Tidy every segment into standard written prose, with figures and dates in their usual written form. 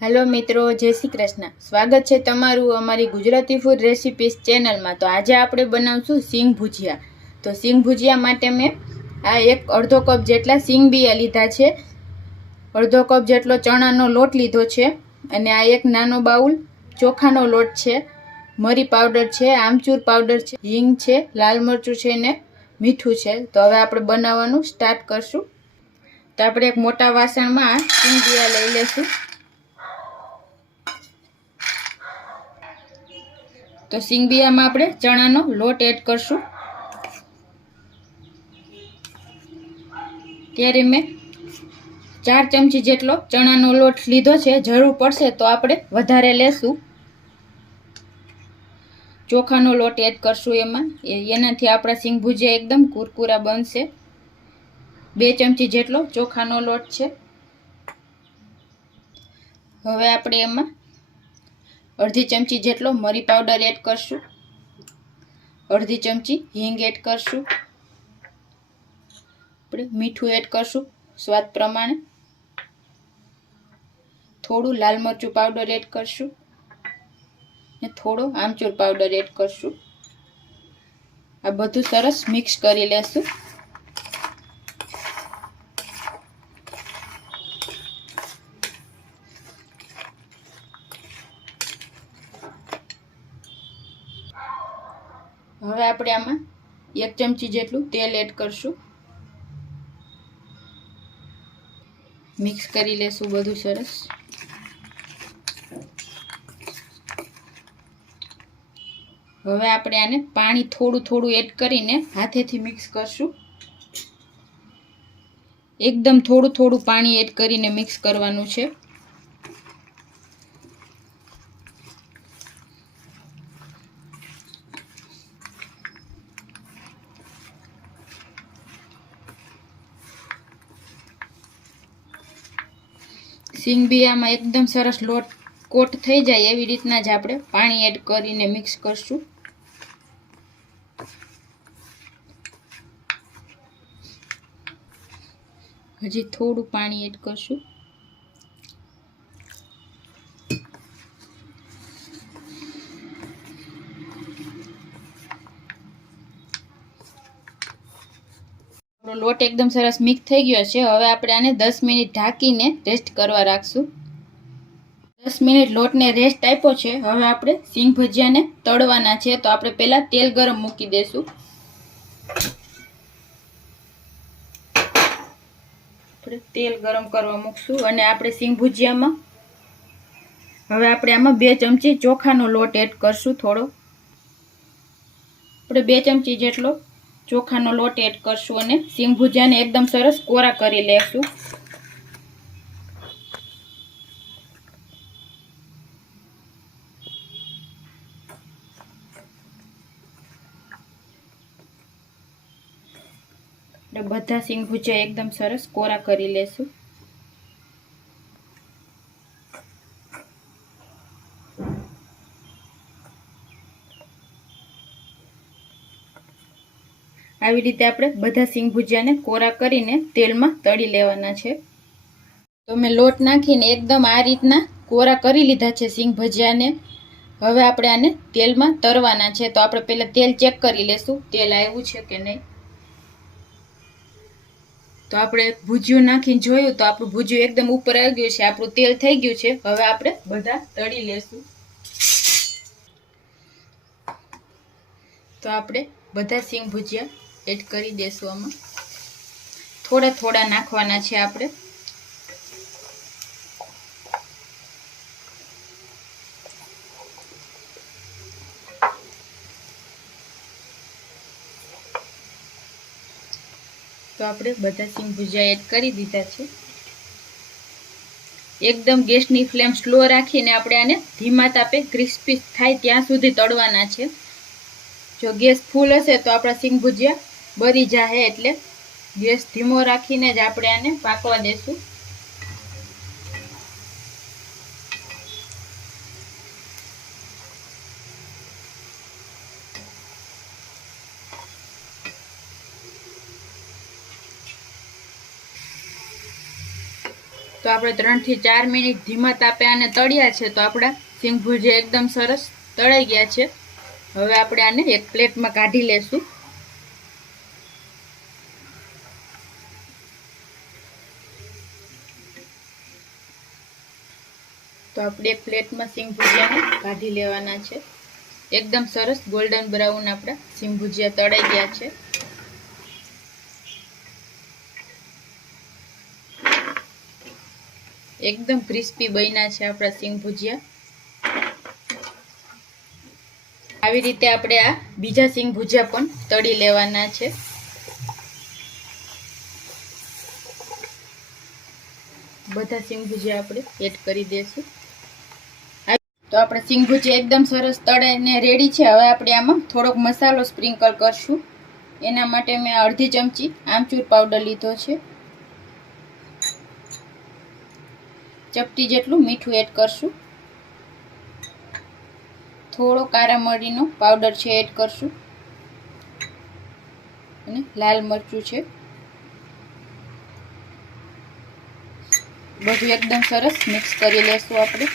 Hello मित्रों, जय श्री कृष्ण। स्वागत है तमारू अमारी गुजराती फूड रेसिपीज चेनल में। तो आज आप बनावशुं सींग भुजिया। तो सींग भुजिया माटे मैं आ एक अर्धो कप जेटला सींग बिया लीधा छे, अर्धो कप जेटलो चणानो लोट लीधो छे अने आ एक नानो बाउल चोखानो लोट छे, मरी पाउडर छे, आमचूर पाउडर छे, हींग छे, लाल मरचुं छे ने मीठुं छे। तो हवे आपणे बनाववानुं स्टार्ट करशुं। तो आपणे एक मोटा वासणमां सींग बिया लई लेशुं। तो सींग बिया में આપણે ચણાનો લોટ એડ કરશું। ત્યારે મેં 4 ચમચી જેટલો ચણાનો લોટ લીધો છે। જરૂર પડશે તો આપણે વધારે લેશું। ચોખાનો લોટ એડ કરશું એમાં, એનાથી આપણા સિંગ ભુજિયા એકદમ કુરકુરા બનશે। 2 ચમચી જેટલો ચોખાનો લોટ છે। હવે આપણે એમાં अर्धी चमची जेटलो मरी पाउडर एड करशुं, अर्धी चमची हींग एड करशुं, मीठुं एड करशुं स्वाद प्रमाणे, थोड़ुं लाल मरचुं पाउडर एड करशुं ने थोड़ो आमचूर पाउडर एड करशुं। आ बधुं सरस मिक्स करी लेशुं। હવે આપણે આમાં 1 ચમચી જેટલું તેલ એડ કરશું। મિક્સ કરી લેશું બધું સરસ। હવે આપણે આને પાણી થોડું થોડું એડ કરીને હાથેથી મિક્સ કરશું। એકદમ થોડું થોડું પાણી એડ કરીને મિક્સ કરવાનું છે। सींग बिया में एकदम सरस लोट कोट थई जाए एवी रीतना ज आपणे पाणी एड करीने मिक्स करशुं। हजी थोड़ुं पाणी एड करशुं। लोट एकदम सरस मिक्स थई गयो छे। हवे आपणे आने 10 मिनिट ढांकीने रेस्ट करवा राखशुं। 10 मिनिट लोट ने रेस्ट आप्यो छे। हवे आपणे सींग भजियाने तळवाना छे। तो आपणे पहेला तेल गरम मूकी देशुं। આપણે તેલ ગરમ કરવા મૂકશું અને આપણે સિંગ ભુજિયામાં હવે આપણે આમાં 2 ચમચી ચોખાનો લોટ એડ કરશું। થોડો આપણે 2 ચમચી જેટલો ચોખાનો લોટ એડ કરશું અને સિંગ ભુજિયાને એકદમ સરસ કોરા કરી લેશું। બધા સિંગ ભુજિયા એકદમ સરસ કોરા કરી લેશું। આવી રીતે આપણે બધા સિંગ ભુજિયાને કોરા કરીને તેલમાં તળી લેવાના છે। તો મેં લોટ નાખીને એકદમ આ રીતના કોરા કરી લીધા છે સિંગ ભજીયાને। હવે આપણે આને તેલમાં તળવાના છે। તો આપણે પહેલા તેલ ચેક કરી લેશું તેલ આવ્યું છે કે નહીં। તો આપણે ભુજિયું નાખીને જોયું તો આપણું ભુજિયું એકદમ ઉપર આવી ગયું છે, આપણું તેલ થઈ ગયું છે। હવે આપણે બધા તળી લેશું। તો આપણે બધા સિંગ ભુજિયા એડ કરી દેશું। આમાં થોડા થોડા નાખવાના છે આપણે। તો આપણે બધા સિંગ ભુજિયા એડ કરી દીધા છે। એકદમ ગેસની ફ્લેમ સ્લો રાખીને આપણે આને ધીમા તાપે ક્રિસ્પી થાય ત્યાં સુધી તળવાના છે। જો ગેસ ફૂલ હશે તો આપણા સિંગ ભુજિયા બળી જાહે, એટલે ગેસ ધીમો રાખીને જ આપણે આને પાકવા દેશું। તો તો આપણે 3 થી 4 મિનિટ ધીમા તાપે આને તળ્યા છે. તો આપણા સિંગ ભુજિયા એકદમ સરસ તળાઈ ગયા છે. હવે આપણે આને એક પ્લેટમાં કાઢી લેશું. તો આપણે એક પ્લેટમાં સિંગ ભુજિયાને કાઢી લેવાના છે. એકદમ સરસ ગોલ્ડન બ્રાઉન આપણા સિંગ ભુજિયા તળાઈ ગયા છે. એકદમ ક્રિસ્પી બન્યા છે આપણા સિંગ ભુજિયા. આવી રીતે આપણે આ બીજા સિંગ ભુજિયા પણ તળી લેવાના છે. બધા સિંગ ભુજિયા આપણે એડ કરી દઈશું. તો આપણે સિંગ ભુજિયા એકદમ સરસ તળીને રેડી છે. હવે આપણે આમાં થોડોક મસાલો સ્પ્રિંકલ કરશું. એના માટે મેં અડધી ચમચી આમચૂર પાવડર લીધો છે. ચપટી જેટલું મીઠું એડ કરશું. થોડો કારા મરીનો પાવડર છે એડ કરશું. અને લાલ મરચું છે. બધું એકદમ સરસ મિક્સ કરી લેશું આપણે.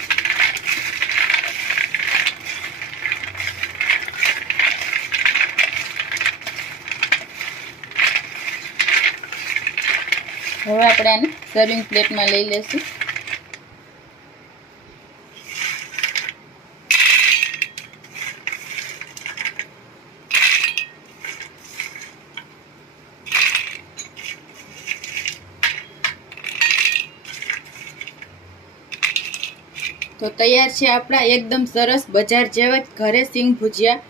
હવે આપણે આને સર્વિંગ પ્લેટમાં લઈ લેશું. તો તૈયાર છે આપણા એકદમ સરસ બજાર જેવા ઘરે સિંગ ભુજિયા.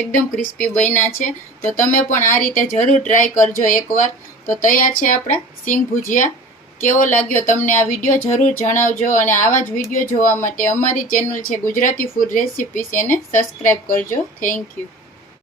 એકદમ ક્રિસ્પી બન્યા છે. તો તમે પણ આ રીતે જરૂર ટ્રાય કરજો એકવાર. તો તૈયાર છે આપણા સિંગ ભુજિયા. કેવો લાગ્યો તમને આ વિડીયો જરૂર જણાવજો. અને આવા જ વિડીયો જોવા માટે અમારી ચેનલ છે ગુજરાતી ફૂડ રેસિપીસ, એને સબસ્ક્રાઈબ કરજો. Thank you.